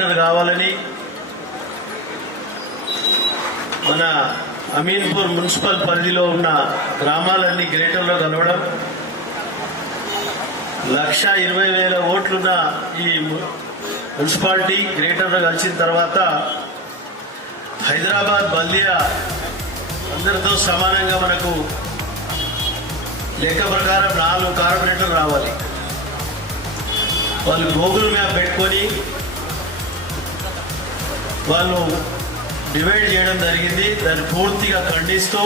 Corporator కావాలని మన Ameenpur municipal పరిధిలో ఉన్న గ్రామాలన్నీ గ్రేటర్లో కలవడం లక్ష ఇరవై వేల ఓట్లున్న ఈ మున్సిపాలిటీ గ్రేటర్లో కలిసిన తర్వాత హైదరాబాద్ బల్దియా అందరితో సమానంగా మనకు లెక్క ప్రకారం నాలుగు కార్పొరేటర్లు రావాలి. వాళ్ళు గూగుల్ మ్యాప్ పెట్టుకొని వాళ్ళు డివైడ్ చేయడం జరిగింది. దాన్ని పూర్తిగా ఖండిస్తూ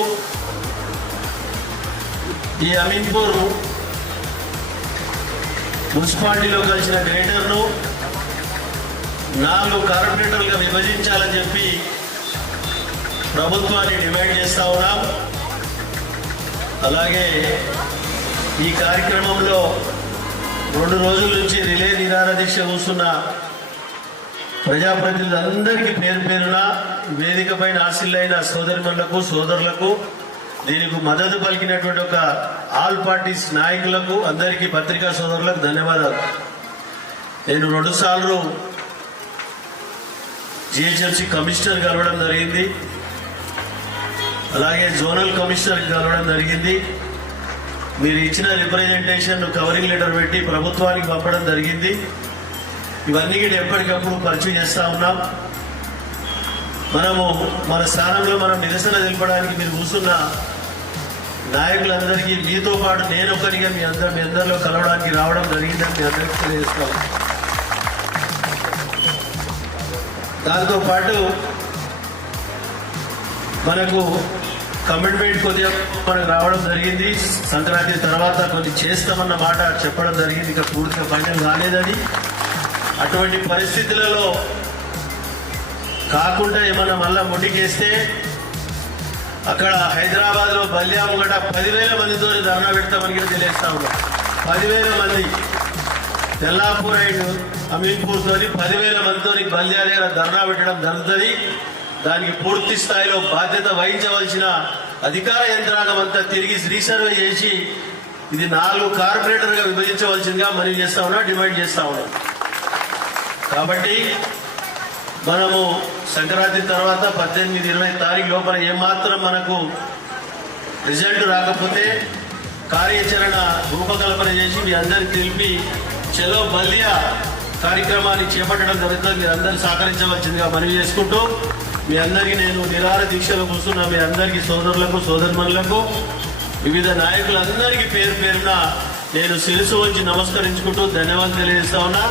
ఈ అమీన్పూర్ మున్సిపాలిటీలో కలిసిన గ్రేటర్ను నాలుగు కార్పొరేటర్లుగా విభజించాలని చెప్పి ప్రభుత్వాన్ని డిమాండ్ చేస్తా ఉన్నాం. అలాగే ఈ కార్యక్రమంలో రెండు రోజుల నుంచి రిలే నిరాహార దీక్ష కూస్తున్న ప్రజాప్రతినిధులందరికీ పేరు పేరున వేదిక పైన ఆశీలైన సోదరిమణులకు సోదరులకు దీనికి మద్దతు పలికినటువంటి ఒక ఆల్ పార్టీస్ నాయకులకు అందరికీ పత్రికా సోదరులకు ధన్యవాదాలు. నేను రెండు సార్లు జిహెచ్ఎంసీ కమిషనర్ కలవడం జరిగింది. అలాగే జోనల్ కమిషనర్ కలవడం జరిగింది. మీరు ఇచ్చిన రిప్రజెంటేషన్ కవరింగ్ లెటర్ పెట్టి ప్రభుత్వానికి పంపడం జరిగింది. ఇవన్నీ కూడా ఎప్పటికప్పుడు పరిచయం చేస్తా ఉన్నాం. మనము మన స్థానంలో మనం నిరసన తెలపడానికి మీరు కూర్చున్న నాయకులందరికీ మీతో పాటు నేను ఒకరిగా మీ అందరు మీ అందరిలో కలవడానికి రావడం జరిగిందని మీ అందరికీ తెలియజేస్తాం. దాంతో పాటు మనకు కమిట్మెంట్ కొద్దిగా మనకు రావడం జరిగింది. సంక్రాంతి తర్వాత కొన్ని చేస్తామన్న మాట చెప్పడం జరిగింది. ఇంకా పూర్తిగా ఫైనల్ కాలేదని. అటువంటి పరిస్థితులలో కాకుండా ఏమన్నా మళ్ళా ముట్టికేస్తే అక్కడ హైదరాబాద్లో బల్యా ముంగట పదివేల మందితో ధర్నా పెడతామని కూడా తెలియజేస్తా ఉన్నాం. పదివేల మంది. తెల్లాపూర్ అండ్ అమీన్పూర్తో పదివేల మందితో బల్యా దగ్గర ధర్నా పెట్టడం జరుగుతుంది. దానికి పూర్తి స్థాయిలో బాధ్యత వహించవలసిన అధికార యంత్రాంగం అంతా తిరిగి రీసర్వే చేసి ఇది నాలుగు కార్పొరేటర్గా విభజించవలసిందిగా మనవి చేస్తా ఉన్నా డిమాండ్ చేస్తా ఉన్నాం. కాబట్టి మనము సంక్రాంతి తర్వాత పద్దెనిమిది ఇరవై తారీఖు లోపల ఏమాత్రం మనకు రిజల్ట్ రాకపోతే కార్యాచరణ రూపకల్పన చేసి మీ అందరికి తెలిపి చలో బల్దియా కార్యక్రమాన్ని చేపట్టడం జరుగుతుంది. మీరు అందరూ సహకరించవలసిందిగా మనవి చేసుకుంటూ మీ అందరికీ నేను నిరాహార దీక్షలో కూర్చున్న మీ అందరికీ సోదరులకు సోదరుమణులకు వివిధ నాయకులందరికీ పేరు పేరున నేను శిరసు వంచి నమస్కరించుకుంటూ ధన్యవాదాలు తెలియజేస్తా ఉన్నా.